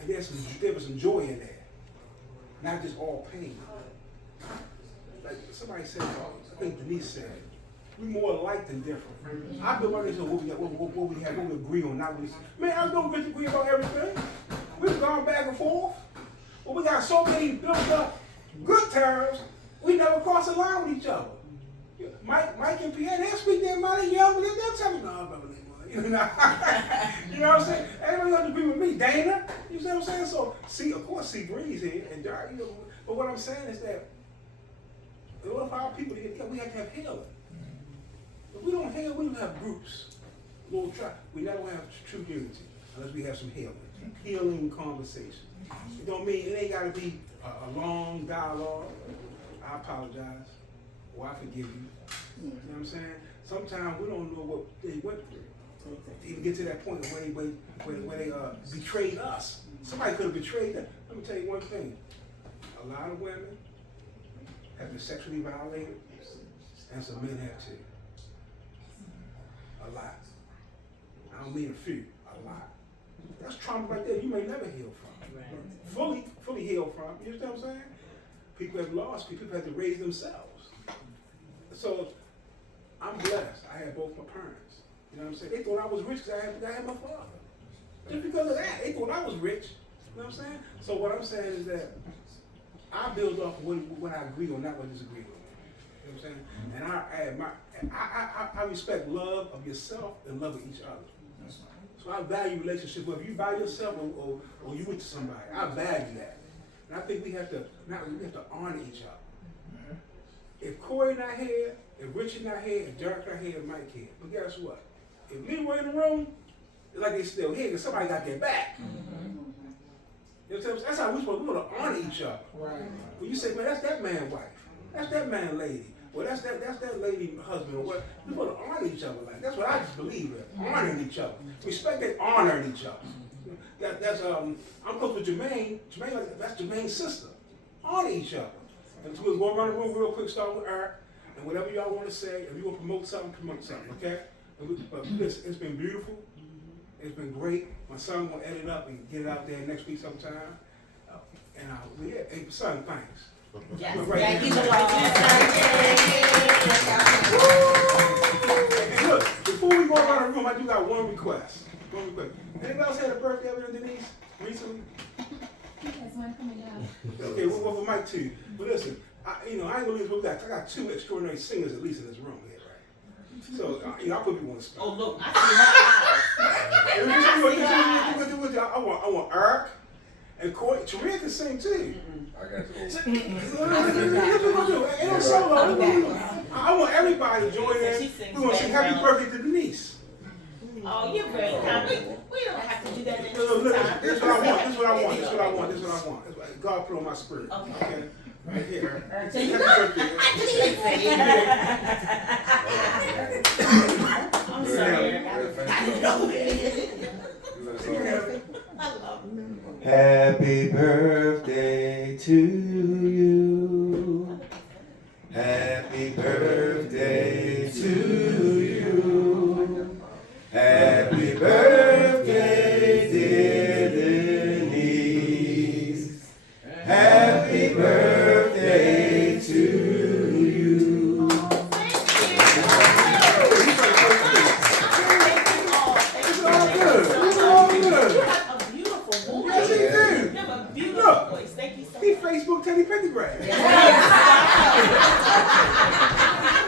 And there was some joy in there, not just all pain. Like somebody said, I think Denise said, we more alike than different. I've been wondering what we have, what we agree on, not what we. Man, I don't agree about everything. We've gone back and forth, but we got so many built up good terms, we never cross the line with each other. Mike and Pierre, they speak their mind, and yell, but they'll tell me, no, brother, you know what I'm saying? Everybody doesn't agree with me. Dana, you see what I'm saying? So, of course, Breeze here, and you know, but what I'm saying is that in order for our people to get together, we have to have healing. If we don't heal, we don't have groups. We never have true unity unless we have some healing conversation. It don't mean it ain't got to be a long dialogue. I apologize, or I forgive you. You know what I'm saying? Sometimes we don't know what they went through to even get to that point where they betrayed us. Somebody could have betrayed them. Let me tell you one thing. A lot of women have been sexually violated, and some men have too. A lot. I don't mean a few, a lot. That's trauma right there you may never heal from. Right. Fully heal from. You understand what I'm saying? People have lost, people have to raise themselves. So I'm blessed. I had both my parents. You know what I'm saying? They thought I was rich because I had my father. Just because of that, they thought I was rich. You know what I'm saying? So what I'm saying is that I build off of what I agree on, not what I disagree on. You know what I'm saying? And I respect love of yourself and love of each other. So I value relationships, whether you by yourself or you with somebody. I value that. And I think we have to honor each other. If Corey not here, if Richard not here, if Derek not here, if Mike here. But guess what? If Leroy in the room, it's like they still here because somebody got their back. You know what I'm saying? That's how we're supposed to honor each other. Right. When you say, man, that's that man's wife. That's that man's lady. Well, that's that lady husband or what. We're supposed to honor each other like. That's what I just believe in. Honoring each other. Respect and honoring each other. That's I'm close with Jermaine. That's Jermaine's sister. Honor each other. And so we'll go around the room real quick, start with Eric, and whatever y'all want to say. If you want to promote something, okay? But listen, it's been beautiful. It's been great. My son gonna edit up and get it out there next week sometime. Hey, son, thanks. Yes. Thank you. Look, before we go around the room, I do got one request. Anybody else had a birthday other than Denise recently? Yes, mine coming up. Okay, well, for Mike too. But listen, I ain't gonna leave this. I got two extraordinary singers at least in this room here, right? So, I put people on the spot. Oh, look, I see her eyes. I want Eric and Corey. Taria can sing too. I got to Ain't no solo. I want everybody to join in. We're gonna sing Happy Birthday to Denise. Oh, you're very kind. We don't have to do that in This is what I want. God put on my spirit. Okay. Right here. Happy birthday. I'm sorry. I know it. Happy birthday to you. Happy birthday to you. Happy birthday, dear Denise. Happy birthday to you. It's all good. It's all good. You have a beautiful voice. Yes, he do. You have a beautiful voice. Thank you so much. He Facebook Teddy Pendergrass.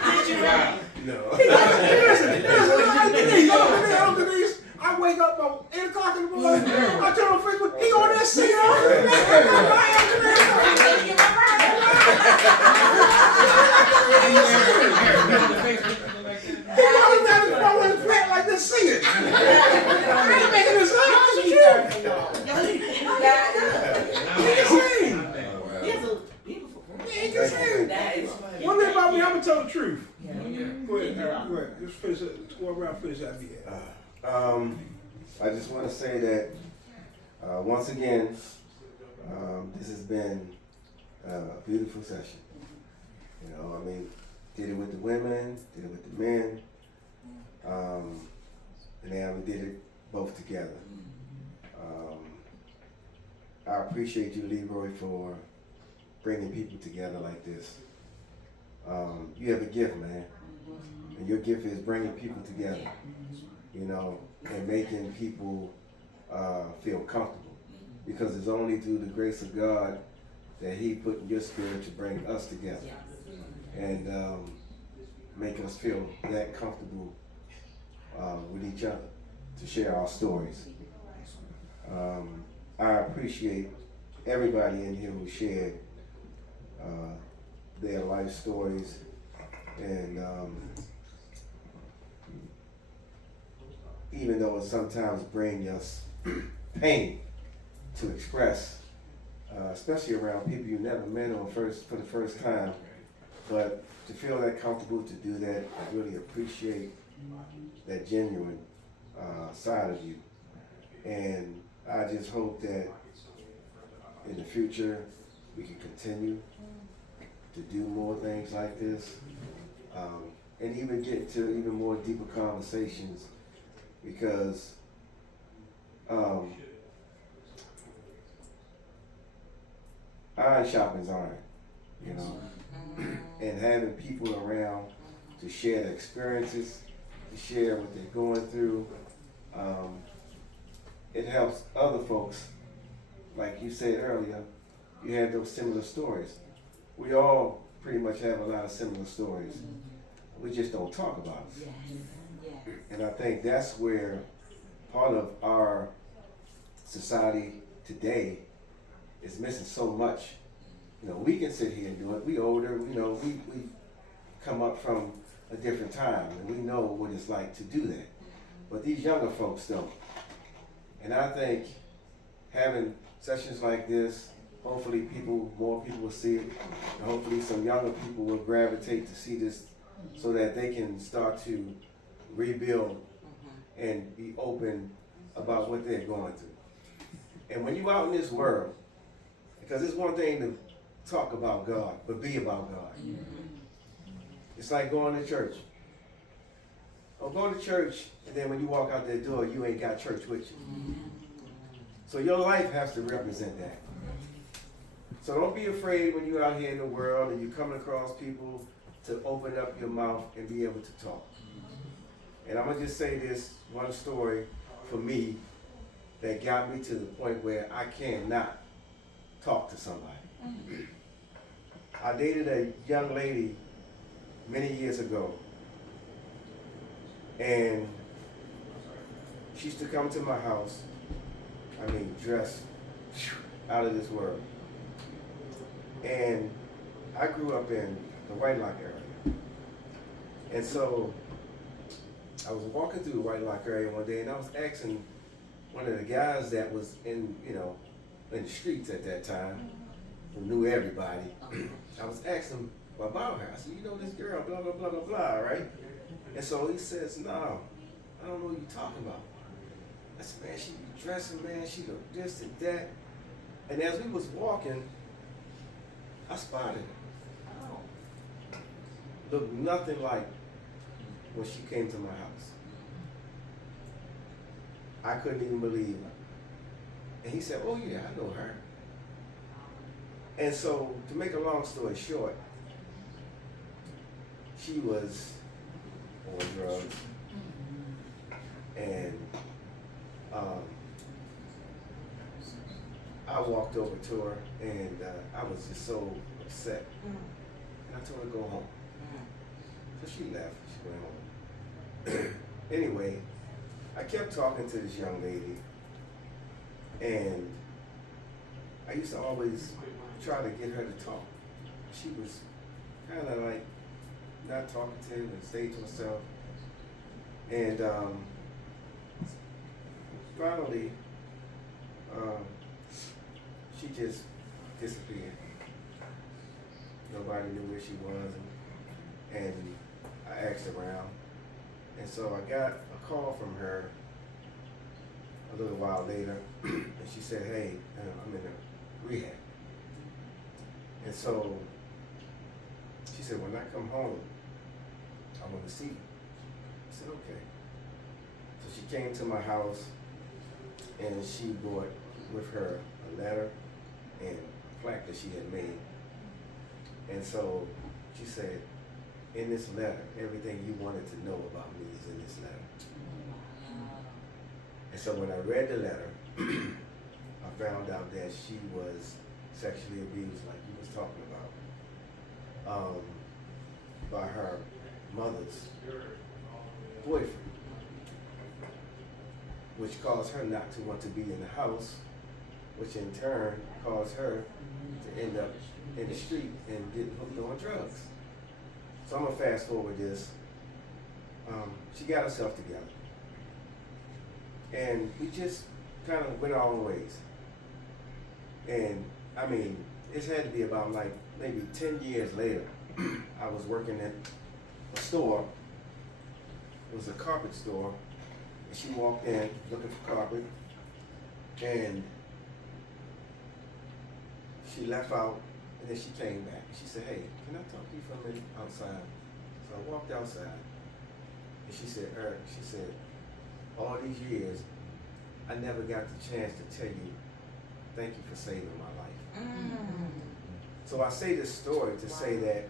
Did you know? No. Listen, Denise, I wake up about 8 o'clock in the morning, I turn on Facebook, he on that scene. He probably got his phone in his flat like this singing. I ain't making this up, this is true. He can sing. He has a beautiful voice. He can sing. That is funny. One thing about me, I'm going to tell the truth. Yeah. Go ahead, Eric, go ahead. Just finish it, go around, finish that video. I just want to say that once again, this has been a beautiful session. You know, I mean, did it with the women, did it with the men, and then we did it both together. appreciate you, Leroy, for bringing people together like this. You have a gift, man. And your gift is bringing people together, you know, and making people feel comfortable. Because it's only through the grace of God that He put in your spirit to bring us together and make us feel that comfortable with each other to share our stories. I appreciate everybody in here who shared their life stories, and even though it sometimes brings us pain to express, especially around people you never met for the first time, but to feel that comfortable to do that, I really appreciate that genuine side of you. And I just hope that in the future we can continue to do more things like this, and even get to even more deeper conversations, because iron sharpens iron, you know, and having people around to share their experiences, to share what they're going through, it helps other folks. Like you said earlier, you had those similar stories. We all pretty much have a lot of similar stories. We just don't talk about it. And I think that's where part of our society today is missing so much. You know, we can sit here and do it. We older, you know, we come up from a different time and we know what it's like to do that. But these younger folks don't. And I think having sessions like this, hopefully more people will see it, and hopefully some younger people will gravitate to see this so that they can start to rebuild and be open about what they're going through. And when you're out in this world, because it's one thing to talk about God, but be about God. It's like going to church. Or go to church, and then when you walk out that door, you ain't got church with you. So your life has to represent that. So don't be afraid when you're out here in the world and you're coming across people to open up your mouth and be able to talk. And I'm going to just say this one story for me that got me to the point where I cannot talk to somebody. I dated a young lady many years ago, and she used to come to my house, dressed out of this world. And I grew up in the White Lock area. And so I was walking through the White Lock area one day, and I was asking one of the guys that was in the streets at that time, who knew everybody. I was asking him about her. I said, you know this girl, blah, blah, blah, blah, blah, right? And so he says, no, I don't know what you're talking about. I said, man, she be dressing, man, she do this and that. And as we was walking, I spotted her. Looked nothing like when she came to my house. I couldn't even believe it. And he said, oh yeah, I know her. And so, to make a long story short, she was on drugs. And I walked over to her, and I was just so upset. And I told her to go home. So she left, she went home. Anyway, I kept talking to this young lady, and I used to always try to get her to talk. She was kind of like not talkative and stayed to herself. And finally, she just disappeared. Nobody knew where she was, and I asked around. And so I got a call from her a little while later, and she said, hey, I'm in a rehab. And so she said, when I come home, I want to see you. I said, okay. So she came to my house, and she brought with her a letter and a plaque that she had made. And so she said, in this letter, everything you wanted to know about me is in this letter. And so when I read the letter, I found out that she was sexually abused, like you was talking about, by her mother's boyfriend, which caused her not to want to be in the house, which in turn caused her to end up in the street and get hooked on drugs. So I'm gonna fast forward this. She got herself together, and we just kind of went our own ways. And I mean, it's had to be about like maybe 10 years later. I was working at a store. It was a carpet store, and she walked in looking for carpet, and she left out, and then she came back. She said, "Hey, can I talk to you for a minute outside?" So I walked outside, and she said, "Eric," she said, "all these years, I never got the chance to tell you, thank you for saving my life." So I say this story to say that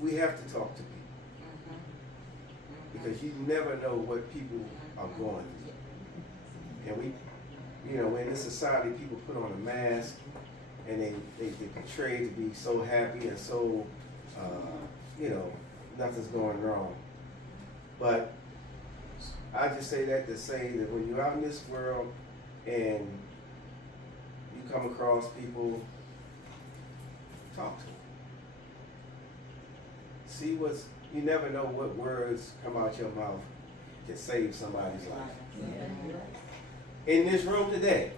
we have to talk to people, because you never know what people are going through. And we, you know, in this society, people put on a mask and they portray to be so happy and so, you know, nothing's going wrong. But I just say that to say that when you're out in this world and you come across people, talk to them. See you never know what words come out your mouth can save somebody's life. In this room today,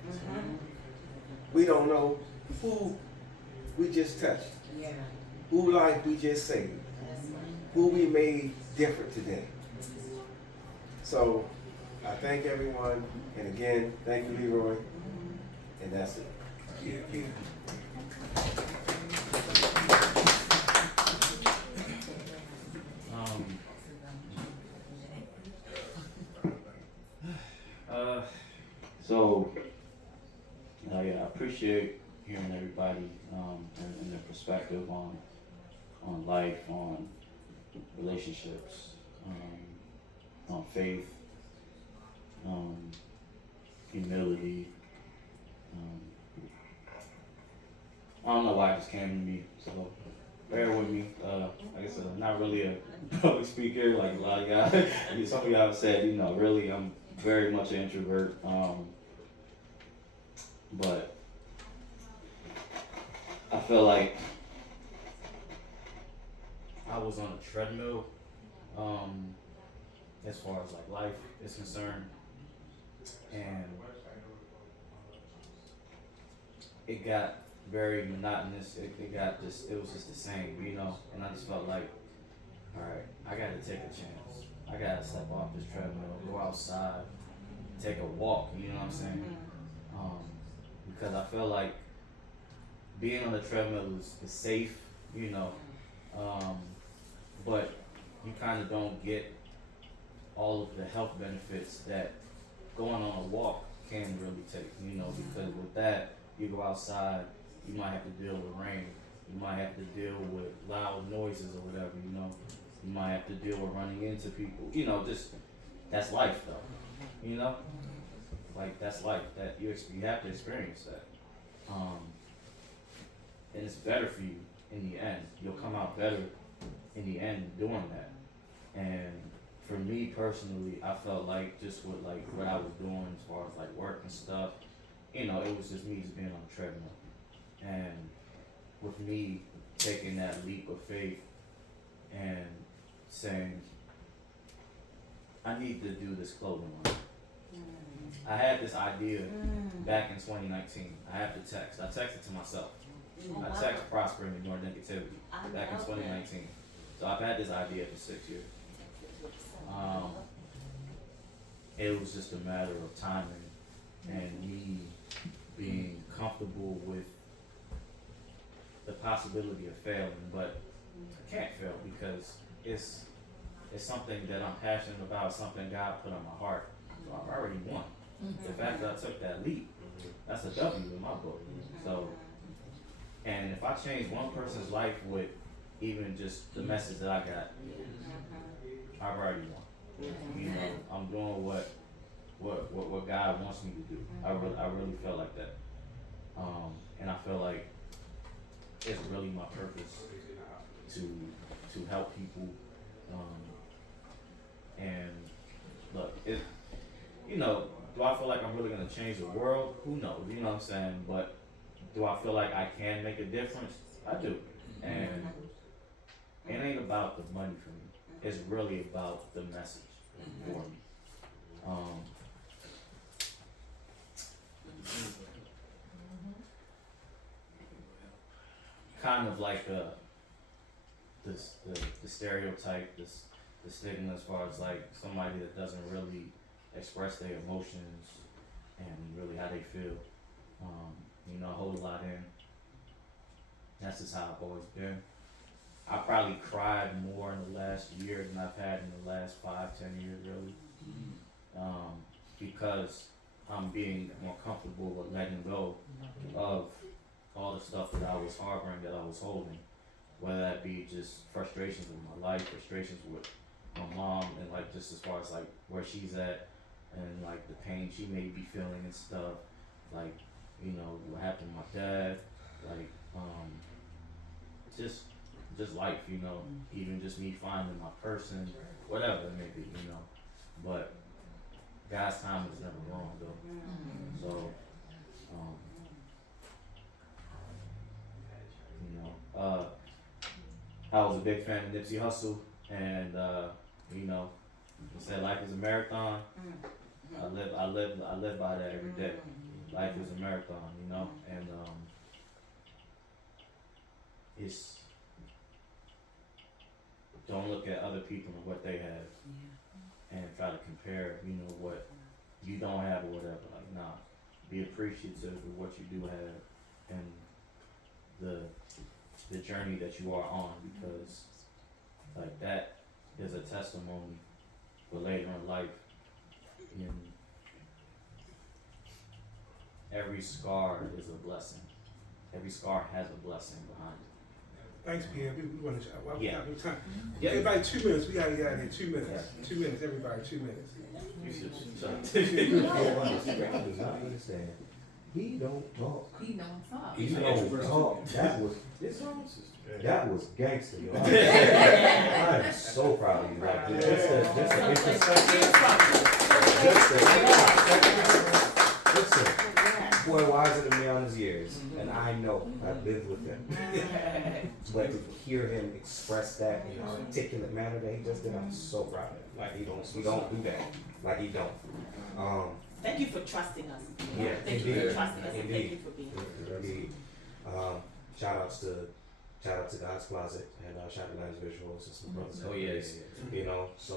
we don't know who we just touched, who life we just saved, who we made different today. So I thank everyone, and again, thank you, Leroy, and that's it. Yeah. So, yeah, I appreciate hearing everybody and their perspective on life, on relationships, on faith, humility. I don't know why it just came to me, so bear with me. Like I said, I'm not really a public speaker like a lot of guys. Some of y'all have said, you know, really, I'm very much an introvert. But I feel like I was on a treadmill as far as like life is concerned, and it got very monotonous. It was just the same, you know. And I just felt like, all right, I gotta take a chance. I gotta step off this treadmill, go outside, take a walk. You know what I'm saying? Because I feel like being on the treadmill is safe, you know, but you kind of don't get all of the health benefits that going on a walk can really take, you know, because with that, you go outside, you might have to deal with rain, you might have to deal with loud noises or whatever, you know, you might have to deal with running into people, you know, just, that's life though, you know? Like, that's life, that you have to experience that. And it's better for you in the end. You'll come out better in the end doing that. And for me personally, I felt like just with like what I was doing as far as like work and stuff, you know, it was just me just being on the treadmill. And with me taking that leap of faith and saying, I need to do this clothing line. I had this idea back in 2019. I have to text. I texted to myself. I text Prosper and Ignore Negativity back in 2019. So I've had this idea for 6 years. It was just a matter of timing and me being comfortable with the possibility of failing, but I can't fail because it's something that I'm passionate about, something God put on my heart. So I've already won. The fact that I took that leap, that's a W in my book. So, and if I change one person's life with even just the message that I got, I've already won. You know, I'm doing what God wants me to do. I really feel like that. And I feel like it's really my purpose to help people. And look, you know, do I feel like I'm really gonna change the world? Who knows? You know what I'm saying? But do I feel like I can make a difference? I do. And it ain't about the money for me. It's really about the message for me. Kind of like the stereotype, the stigma as far as like somebody that doesn't really express their emotions and really how they feel. You know, hold a lot in. That's just how I've always been. I probably cried more in the last year than I've had in the last 5-10 years, really. Because I'm being more comfortable with letting go of all the stuff that I was harboring, that I was holding. Whether that be just frustrations with my life, frustrations with my mom, and like just as far as like where she's at, and like the pain she may be feeling and stuff. Like, you know, what happened to my dad, like, just life, you know, even just me finding my person, whatever it may be, you know. But God's time is never wrong though. So, you know, I was a big fan of Nipsey Hussle, and you know, he said life is a marathon. I live by that every day. Life is a marathon, you know, and it's, don't look at other people and what they have and try to compare, you know, what you don't have or whatever. Like, nah, be appreciative of what you do have and the journey that you are on, because like that is a testimony for later in life. And every scar is a blessing. Every scar has a blessing behind it. Thanks, Pierre. We want to chat. Well, we Yeah. got no time. Yeah. Everybody, 2 minutes. We gotta get out of here. 2 minutes. Yeah. 2 minutes. Everybody, 2 minutes. You should shut up. does not understand. He don't talk. He don't talk. He don't talk. That was gangster, yo. I am so proud of you. Like, listen, boy wiser than me on his years, and I know I've lived with him. But to hear him express that in an articulate manner that he just did, I'm so proud of him. Like, we don't do that. Like, he don't. Thank you for trusting us. Yeah, Thank you for trusting us, and indeed. thank you for being here. Indeed. Shout out to God's Closet, and shout out to Lens Visuals and some brothers. Oh, yes. You know, so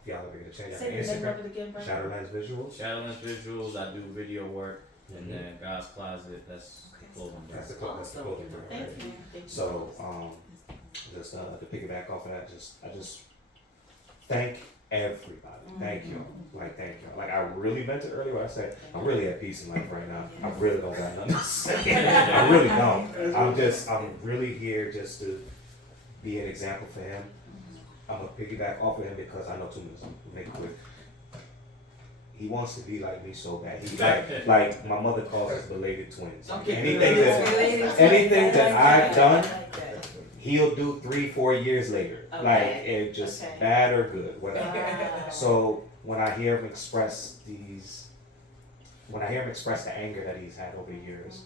if y'all ever get a chance, Say the name of it again, Brian. shout out Lens Visuals. Shadowless Visuals, I do video work, and then God's Closet, that's clothing brand. That's the clothing brand. Thank Right? you. Thank you. So just to piggyback off of that, I just thank everybody. Thank you. Like, thank you. Like, I really meant it earlier when I said I'm really at peace in life right now. I really don't got nothing to say. I really don't. I'm really here just to be an example for him. I'm gonna piggyback off of him because I know 2 minutes. I'll make it quick. He wants to be like me so bad. He like my mother calls us belated twins. Anything that I've done, he'll do 3-4 years later. Okay. Like, it just Okay. bad or good, whatever. So when I hear him express the anger that he's had over the years,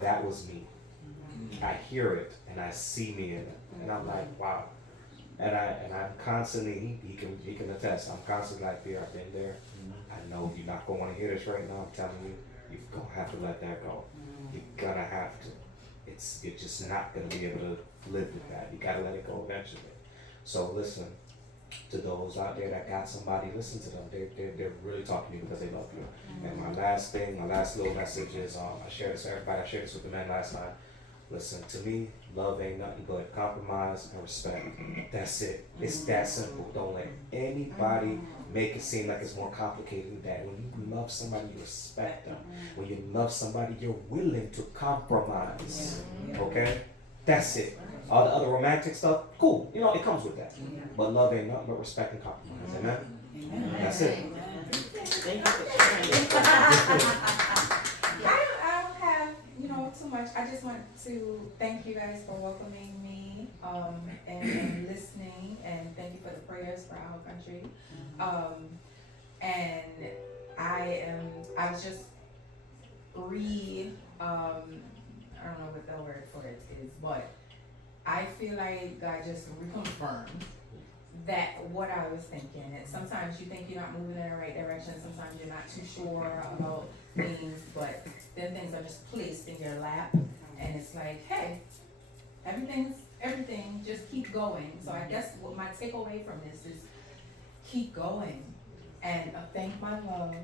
that was me. I hear it and I see me in it, and I'm like, wow. And I'm constantly, he can attest. I'm constantly like, Pierre, I've been there. I know you're not gonna want to hear this right now. I'm telling you, you're gonna have to let that go. You're gonna have to. You're just not gonna be able to live with that. You gotta let it go eventually. So listen to those out there that got somebody. Listen to them. They're really talking to you because they love you. And my last little message is, I shared this with everybody. I shared this with the men last time. Listen, to me, love ain't nothing but compromise and respect. That's it. It's that simple. Don't let anybody make it seem like it's more complicated than that. When you love somebody, you respect them. When you love somebody, you're willing to compromise. Okay? That's it. All the other romantic stuff, cool. You know, it comes with that. But love ain't nothing but respect and compromise. Amen? That's it. Thank you for sharing. I don't have, too much. I just want to thank you guys for welcoming me, and listening, and thank you for the prayers for our country. And I was just I don't know what the word for it is, but I feel like God just reconfirmed that what I was thinking. And sometimes you think you're not moving in the right direction, sometimes you're not too sure about things, but then things are just placed in your lap, and it's like, hey, everything, just keep going. So I guess what my takeaway from this is keep going, and thank my love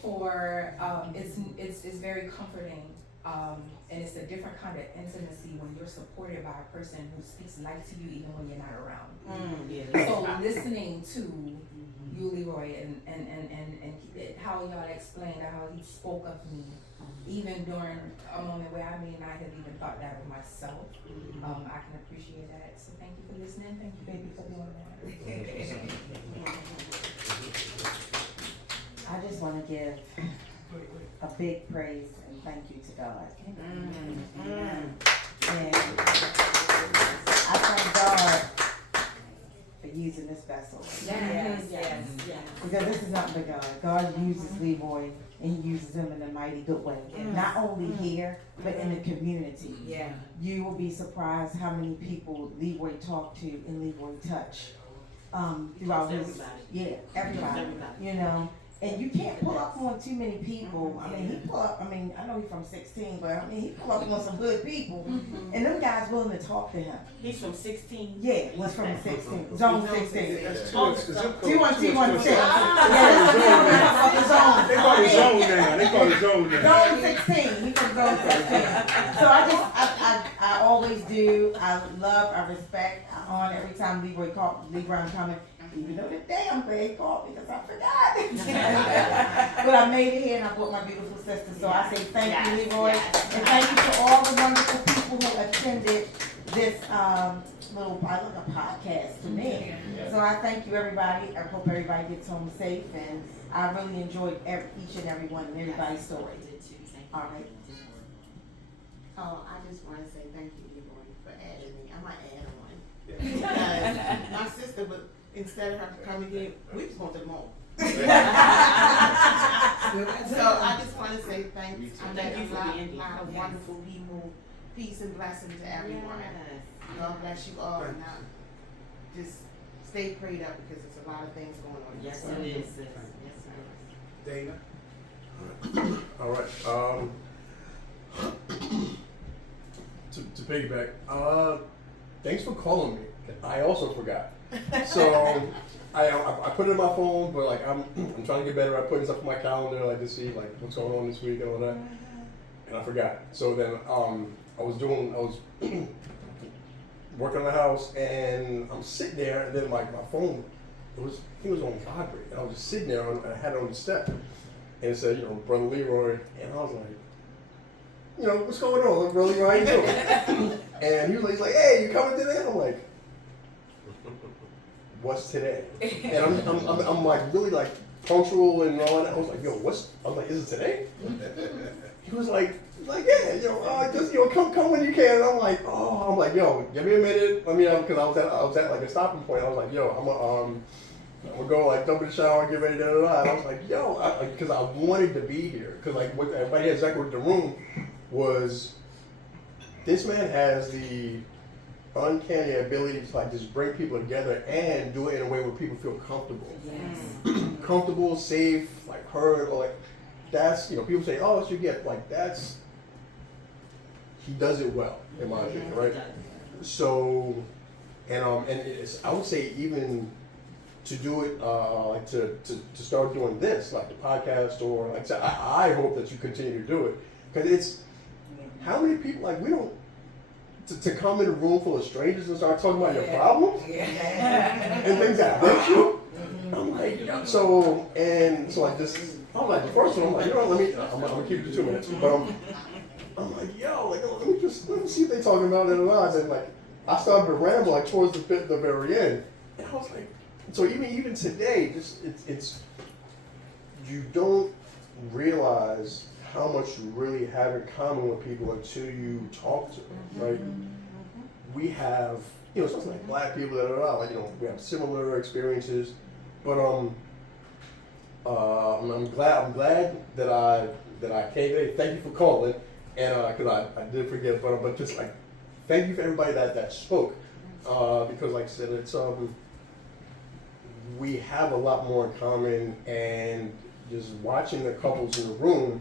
for, it's very comforting. And it's a different kind of intimacy when you're supported by a person who speaks life to you even when you're not around. So listening to you, Leroy, and how y'all explained how he spoke of me, even during a moment where I may not have even thought that of myself, I can appreciate that. So thank you for listening. Thank you, baby, for doing that. I just want to give a big praise and thank you to God. And I thank God for using this vessel. Yes. Because this is nothing but God. God uses Leroy and he uses him in a mighty good way. Not only here, but in the community. Yeah. You will be surprised how many people Leroy talked to and Leroy touched. Throughout his, everybody. You know. And you can't pull up on too many people. I mean, I know he's from 16, but he pull up on some good people. And them guys willing to talk to him. He's from 16. Yeah, was from 16. Zone 16. That's Oh, T16. T16. They call it zone now. They call it zone now. Zone 16. He's from Zone 16. So I always do. I love, I respect, I honor every time Leroy coming. Even though today I'm glad he called me because I forgot. But I made it here and I brought my beautiful sister. So I say thank you, Leroy. And thank you to all the wonderful people who attended this little podcast to me. So I thank you, everybody. I hope everybody gets home safe. And I really enjoyed each and every one and everybody's story. All right. Oh, I just want to say thank you, Leroy, for adding me. I might add on. Because my sister would, instead of her coming here, we just want them all. So I just want to say thanks. Thank you for being here. A lot of wonderful people. Peace and blessing to everyone. God bless you all. And just stay prayed up because there's a lot of things going on. Yes, it is. Yes, Dana? All right. To piggyback, thanks for calling me. I also forgot. So I put it in my phone, but like I'm trying to get better at putting stuff in my calendar, like to see like what's going on this week and all that. And I forgot. So then I was working on the house, and I'm sitting there, and then like my phone, it was on vibrate, and I was just sitting there, and I had it on the step, and it said, Brother Leroy, and I was like, what's going on, Brother Leroy, how you doing? And he's like, hey, you coming today? I'm like, what's today? And I'm like really like punctual and all that. I was like, is it today? He was like, yeah, just come when you can. And I'm like, give me a minute. Because I was at like a stopping point. I was like, I'm gonna go like jump in the shower, get ready, And I was like, because I wanted to be here. Because like what everybody had exactly with the room was, this man has the uncanny ability to like just bring people together and do it in a way where people feel comfortable. Yes. Comfortable, safe, like heard, or like that's people say, oh, it's your gift. Like he does it well, in my opinion, right? So, and it's, I would say even to do it, like to start doing this, like the podcast, or like I hope that you continue to do it, because it's how many people like we don't. To come in a room full of strangers and start talking about your problems and things that hurt you. I'm like, so like this, I'm like, the first one, I'm like, you know what, I'm gonna keep it to 2 minutes. But I'm like, yo, like, let me see if they talking about it or not. And like, I started to ramble like towards the very end. And I was like, so even today, just it's you don't realize how much you really have in common with people until you talk to them, right? We have, something like black people that are like, we have similar experiences, but I'm glad that I came today. Thank you for calling, and because I did forget, but just like, thank you for everybody that spoke, because like I said, it's we have a lot more in common, and just watching the couples in the room,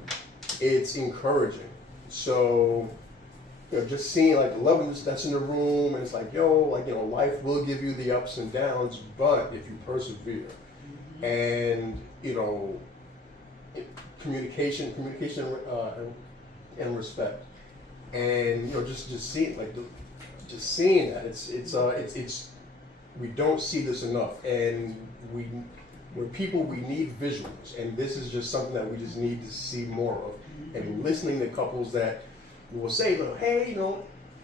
it's encouraging. So, just seeing like the love that's in the room, and it's like, life will give you the ups and downs, but if you persevere, and communication, and respect, and just seeing that it's we don't see this enough, and we're people, we need visuals, and this is just something that we just need to see more of. And listening to couples that will say, hey,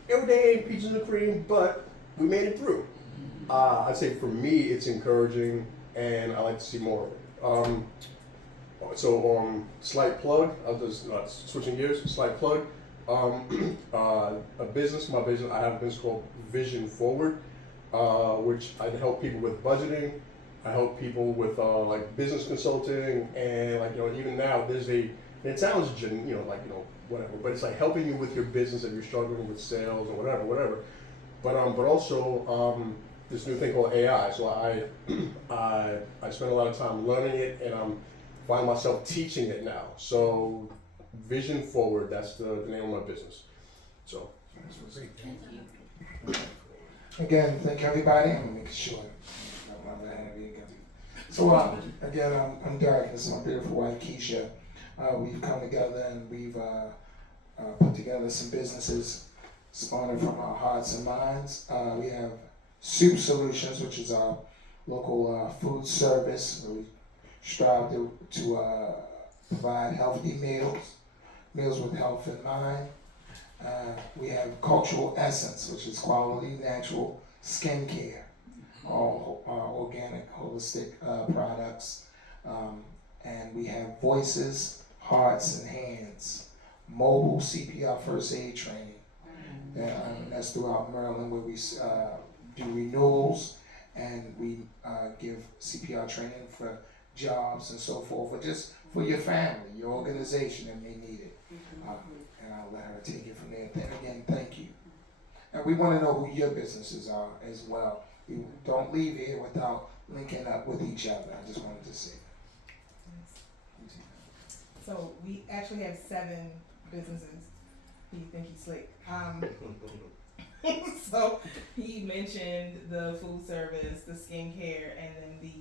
every day ain't peaches and cream, but we made it through. I'd say for me, it's encouraging, and I like to see more of it. Slight plug, I'll just switching gears, slight plug. My business, I have a business called Vision Forward, which I help people with budgeting. I help people with like business consulting, and even now it sounds whatever, but it's like helping you with your business if you're struggling with sales or whatever. But also this new thing called AI. So I spend a lot of time learning it, and I'm finding myself teaching it now. So Vision Forward, that's the name of my business. So. Again, thank everybody. I'm gonna make sure. So again, I'm Derek. This is my beautiful wife, Keisha. We've come together and we've put together some businesses spawned from our hearts and minds. We have Soup Solutions, which is our local food service where we strive to provide healthy meals with health in mind. We have Cultural Essence, which is quality, natural skincare, all organic, holistic products. And we have Voices, Hearts, and Hands, mobile CPR first aid training. That's throughout Maryland, where we do renewals, and we give CPR training for jobs and so forth, or just for your family, your organization that may need it. And I'll let her take it from there. Then again, thank you. And we want to know who your businesses are as well. We don't leave here without linking up with each other. I just wanted to say that. So we actually have 7 businesses. You think he's slick. So he mentioned the food service, the skincare, and then the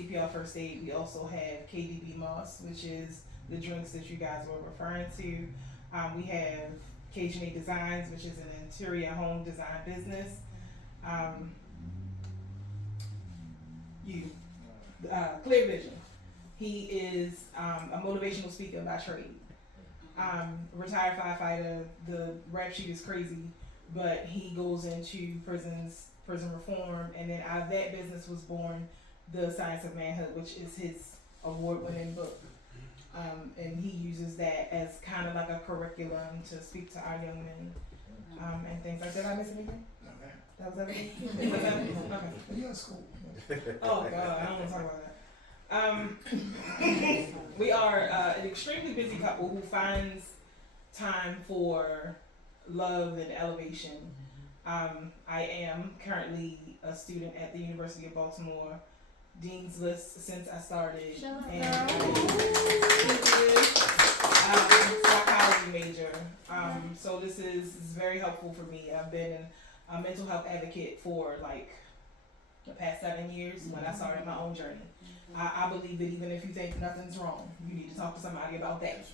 CPR first aid. We also have KDB Moss, which is the drinks that you guys were referring to. We have KJ Designs, which is an interior home design business. Clear Vision. He is a motivational speaker by trade. Retired firefighter. The rap sheet is crazy, but he goes into prison reform, and then out of that business was born The Science of Manhood, which is his award-winning book. And he uses that as kind of like a curriculum to speak to our young men and things like that. Did I miss anything? Okay. That was everything? Okay. Yeah, it's cool. Oh God, I don't want to talk about that. We are an extremely busy couple who finds time for love and elevation. I am currently a student at the University of Baltimore, Dean's List since I started. And psychology major. So this is very helpful for me. I've been a mental health advocate for like the past 7 years when I started my own journey. I believe that even if you think nothing's wrong, you need to talk to somebody about that.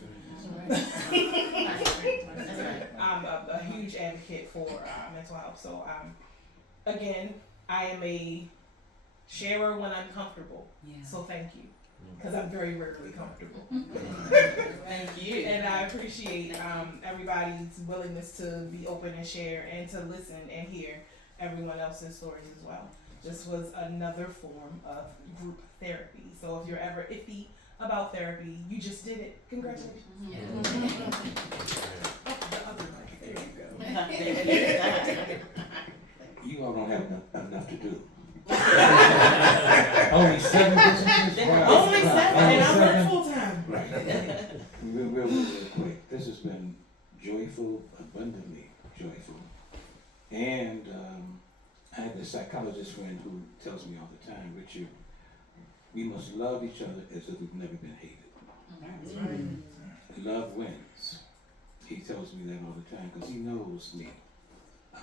I'm a huge advocate for mental health. So again, I am a sharer when I'm comfortable. Yeah. So thank you, because I'm very rarely comfortable. Thank you. And I appreciate everybody's willingness to be open and share and to listen and hear everyone else's stories as well. This was another form of group therapy. So if you're ever iffy about therapy, you just did it. Congratulations. The other mic, there you go. You all don't have enough to do. Only 7 businesses? Wow. Only 7, and I work full time. Right. Real quick. This has been joyful, abundantly joyful. And I have a psychologist friend who tells me all the time, Richard, we must love each other as if we've never been hated. That's right. Love wins. He tells me that all the time because he knows me.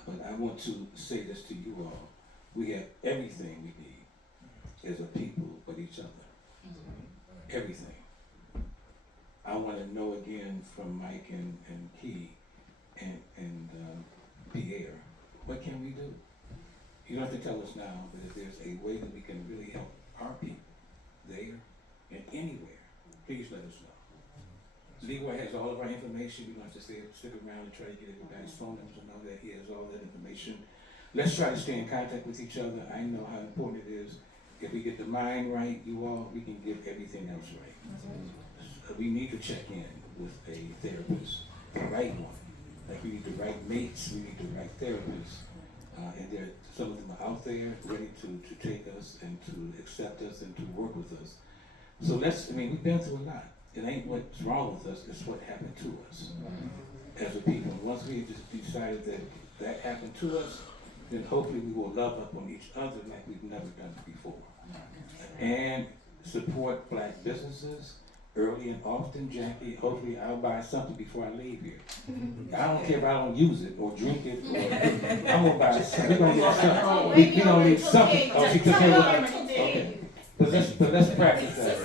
But I want to say this to you all. We have everything we need as a people but each other. Everything. I want to know again from Mike and Key and Pierre, what can we do? You don't have to tell us now, but if there's a way that we can really help our people there and anywhere, please let us know. Leroy has all of our information. We don't have to stick around and try to get everybody's phone numbers to know that he has all that information. Let's try to stay in contact with each other. I know how important it is. If we get the mind right, you all, we can get everything else right. So we need to check in with a therapist, the right one. Like we need the right mates, we need the right therapists. And there, some of them are out there ready to take us and to accept us and to work with us. So we've been through a lot. It ain't what's wrong with us, it's what happened to us as a people. And once we just decided that happened to us, then hopefully we will love up on each other like we've never done before. And support Black businesses early and often, Jackie. Hopefully I'll buy something before I leave here. I don't care if I don't use it or drink it or I'm gonna buy something. We're gonna need something. We're gonna need something. Oh, she took care of it. Okay. But let's practice that.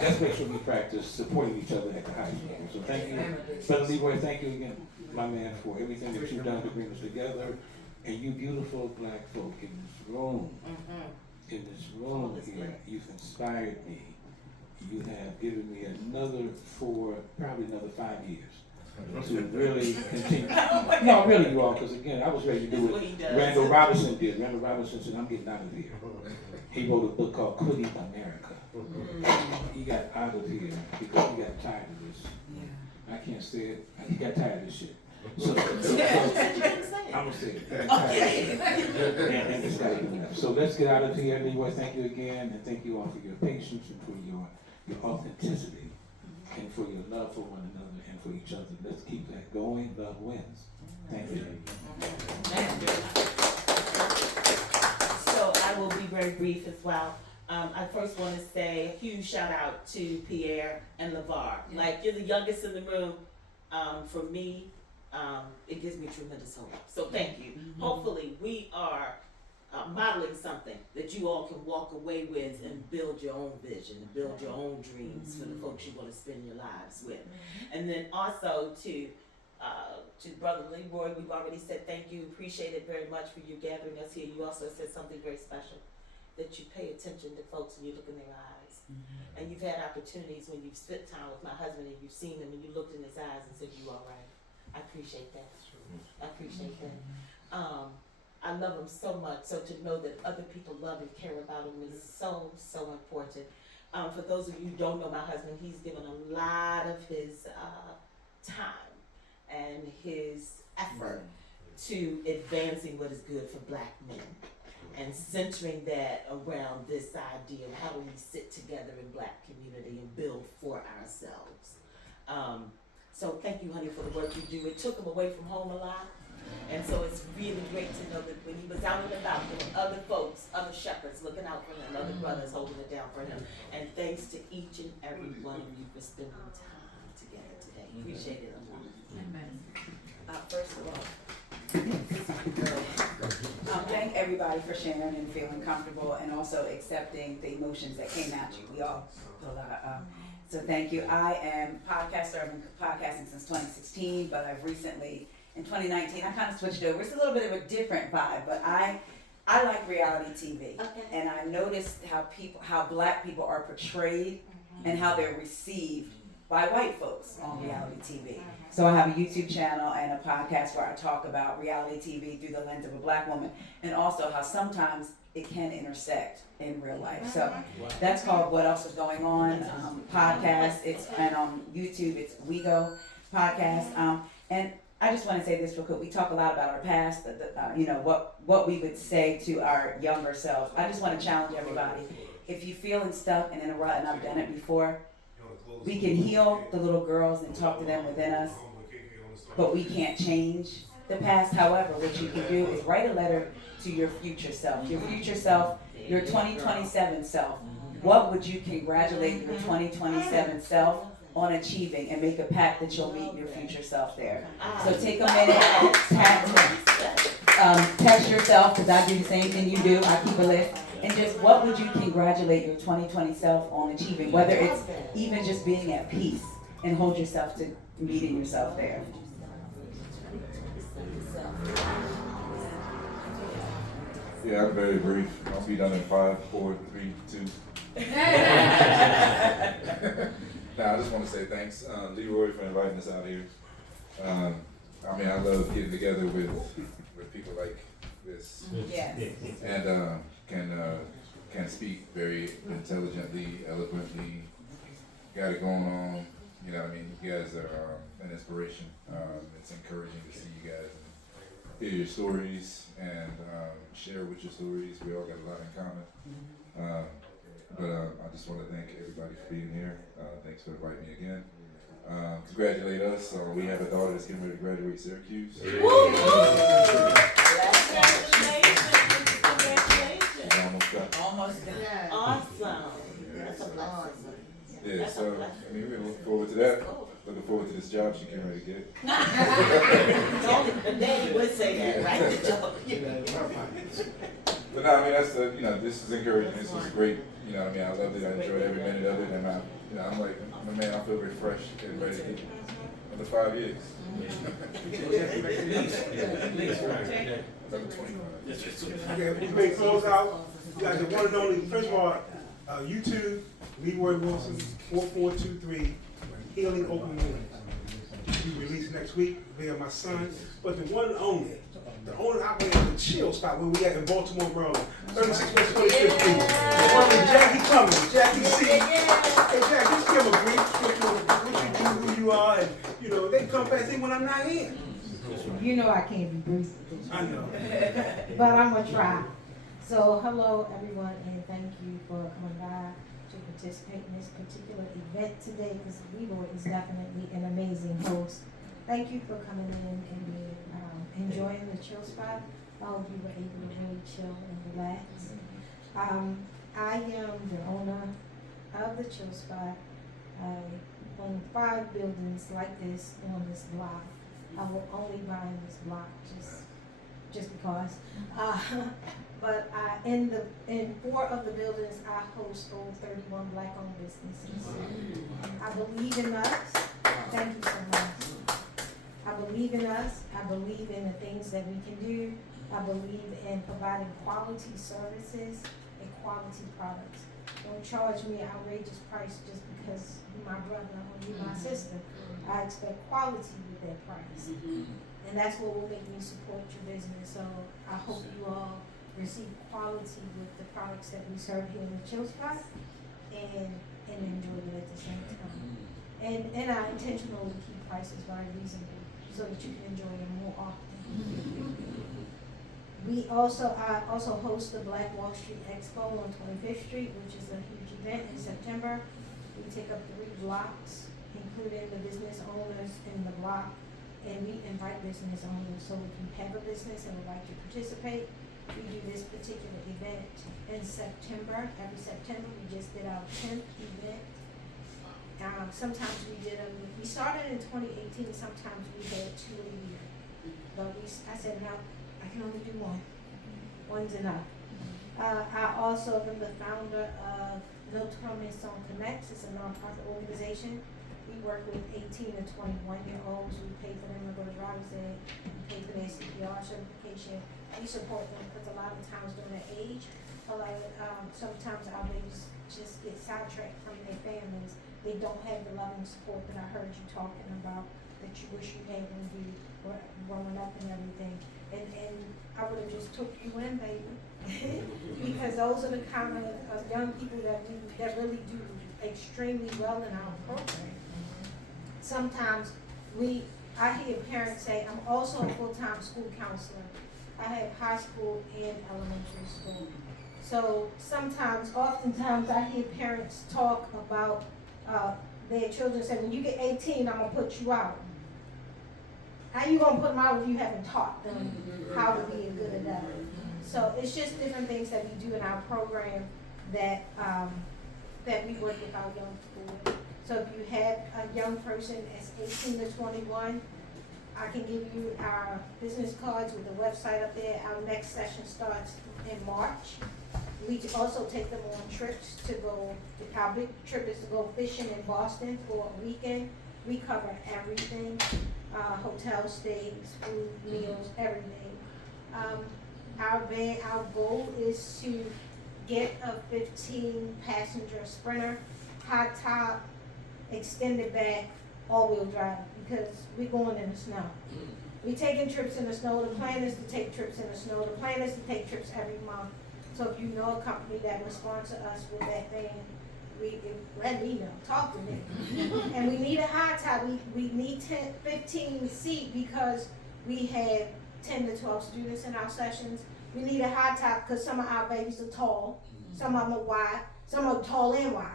Let's make sure we practice supporting each other at the highest level. So thank you, Brother Leroy. Thank you again, my man, for everything that you've done to bring us together. And you beautiful Black folk in this room, here, you've inspired me. You have given me probably another 5 years to really continue. No, really, you all, because again, I was ready to do what Randall Robinson did. Randall Robinson said, I'm getting out of here. He wrote a book called Quitting America. He got out of here because he got tired of this. I can't say it. He got tired of this shit. So I'm gonna say it. And it's gotta be enough. So let's get out of here. Leroy, thank you again, and thank you all for your patience and for your authenticity and for your love for one another and for each other. Let's keep that going. Love wins. Thank you. So I will be very brief as well. I first want to say a huge shout out to Pierre and LeVar. Like, you're the youngest in the room. For me, it gives me tremendous hope. So thank you. Hopefully we are modeling something that you all can walk away with and build your own vision and build your own dreams for the folks you want to spend your lives with. And then also to Brother Leroy, we've already said thank you, appreciate it very much for you gathering us here. You also said something very special, that you pay attention to folks and you look in their eyes. And you've had opportunities when you've spent time with my husband and you've seen him and you looked in his eyes and said, you all right. I appreciate that. I appreciate that. I love him so much, so to know that other people love and care about him is so, so important. For those of you who don't know my husband, he's given a lot of his time and his effort to advancing what is good for Black men and centering that around this idea of how do we sit together in Black community and build for ourselves. So thank you, honey, for the work you do. It took him away from home a lot. And so it's really great to know that when he was out and about, there were other folks, other shepherds looking out for him, other brothers holding it down for him. And thanks to each and every one of you for spending time together today. Appreciate it a lot. First of all, thank everybody for sharing and feeling comfortable and also accepting the emotions that came at you. We all put a lot of, so thank you. I am podcaster. I've been podcasting since 2016, but I've recently, in 2019, I kind of switched over. It's a little bit of a different vibe, but I I like reality TV. Okay. And I noticed how black people are portrayed and how they're received by white folks on reality TV. So I have a YouTube channel and a podcast where I talk about reality TV through the lens of a black woman, and also how sometimes it can intersect in real life. So that's called What Else Is Going On podcast. And on YouTube it's WeGo podcast. And I just want to say this real quick. We talk a lot about our past, what we would say to our younger selves. I just want to challenge everybody. If you're feeling stuck and in a rut, and I've done it before, we can heal the little girls and talk to them within us, but we can't change the past. However, what you can do is write a letter to your future self. Your future self, your 2027 self. What would you congratulate your 2027 self on achieving, and make a pact that you'll meet your future self there. So take a minute, text yourself, because I do the same thing you do. I keep a list. And just what would you congratulate your 2020 self on achieving, whether it's even just being at peace, and hold yourself to meeting yourself there. Yeah, I'm very brief. I'll be done in 5, 4, 3, 2. Now, I just want to say thanks, Leroy, for inviting us out here. I mean, I love getting together with people like this. Yes. And can speak very intelligently, eloquently. Got it going on. You know what I mean? You guys are an inspiration. It's encouraging to see you guys and hear your stories and share with your stories. We all got a lot in common. But I just want to thank everybody for being here. Thanks for inviting me again. Congratulate us. We have a daughter that's getting ready to graduate Syracuse. Almost done. Yeah. Awesome. That's a blessing. Yeah, so I mean, we look forward to that. Looking forward to this job she's getting ready to get. They would say that, right? But no, I mean that's this is encouraging. This is great. You know what I mean? I loved it. I enjoyed every minute of it, and I'm like, man, I feel refreshed and ready to get another 5 years. Another 25. Okay, we may close out. You guys, the one and only. First of all, YouTube, Leroy Wilson, 4423, Healing Open Wounds. Be released next week via my son. But the one and only, the owner operator of the Chill Spot where we at in Baltimore, Maryland, 36 West 25th Street. Jackie Cummings, Jackie C. Hey Jack, just give them a brief what you do, who you are, and they come back and say when I'm not here. You know I can't be brief. I know. But I'm gonna try. So hello everyone, and thank you for coming by to participate in this particular event today, because Leroy is definitely an amazing host. Thank you for coming in and enjoying the Chill Spot. I hope you were able to really chill and relax. I am the owner of the Chill Spot. I own 5 buildings like this on this block. I will only buy in this block just because. But in 4 of the buildings, I host over 31 Black-owned businesses. I believe in us. Thank you so much. I believe in us. I believe in the things that we can do. I believe in providing quality services and quality products. Don't charge me an outrageous price just because you're my brother or you're my sister. I expect quality with that price. And that's what will make me support your business. So I hope you all receive quality with the products that we serve here in the Chill Spot and enjoy it at the same time. And I intentionally keep prices very reasonable so that you can enjoy them more often. I also host the Black Wall Street Expo on 25th Street, which is a huge event in September. We take up 3 blocks, including the business owners in the block, and we invite business owners. So if you have a business and would like to participate, we do this particular event in September. Every September, we just did our 10th event. Sometimes we started in 2018, sometimes we had 2 a year. But I said, no, I can only do 1. 1's enough. I also am the founder of Notre Maison Connects. It's a nonprofit organization We work with 18 and 21-year-olds. We pay for them to go to driver's ed. We pay for their CPR certification. We support them because a lot of times during their age, sometimes our babies just get sidetracked from their families. They don't have the loving support that I heard you talking about, that you wish you had when you were growing up and everything. And I would have just took you in, baby. Because those are the kind of young people that really do extremely well in our program. Sometimes I hear parents say, I'm also a full-time school counselor. I have high school and elementary school. So oftentimes I hear parents talk about their children say, when you get 18, I'm gonna put you out. How you gonna put them out if you haven't taught them how to be a good adult? So it's just different things that we do in our program that we work with our young people with. So if you have a young person that's 18 to 21, I can give you our business cards with the website up there. Our next session starts in March. We also take them on trips to go, our big trip is to go fishing in Boston for a weekend. We cover everything, hotel stays, food, meals, everything. Our goal is to get a 15-passenger Sprinter, hot top, extended back, all-wheel drive, because we're going in the snow. We taking trips in the snow. The plan is to take trips in the snow. The plan is to take trips every month. So if you know a company that will sponsor us with that van, let me know. Talk to me. And we need a high top. We need 15 seat because we have 10 to 12 students in our sessions. We need a high top because some of our babies are tall, some of them are wide, some are tall and wide.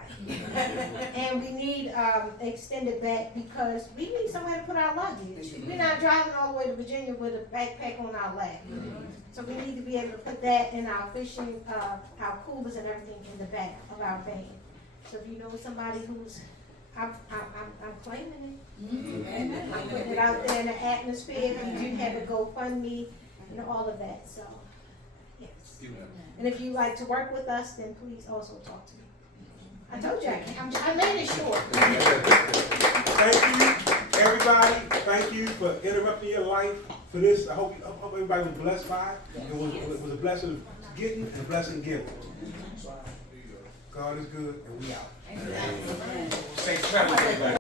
And we need extended back because we need somewhere to put our luggage. We're not driving all the way to Virginia with a backpack on our lap. So we need to be able to put that in our fishing, our coolers and everything in the back of our van. So if you know somebody who's, I'm claiming it. I'm putting it out there in the atmosphere. We do have a GoFundMe and all of that, so, yes. And if you like to work with us, then please also talk to me. I told you I made it short. Thank you, everybody. Thank you for interrupting your life for this. I hope everybody was blessed by it. It was a blessing getting and a blessing giving. God is good, and we out. Amen. Safe travel, everybody.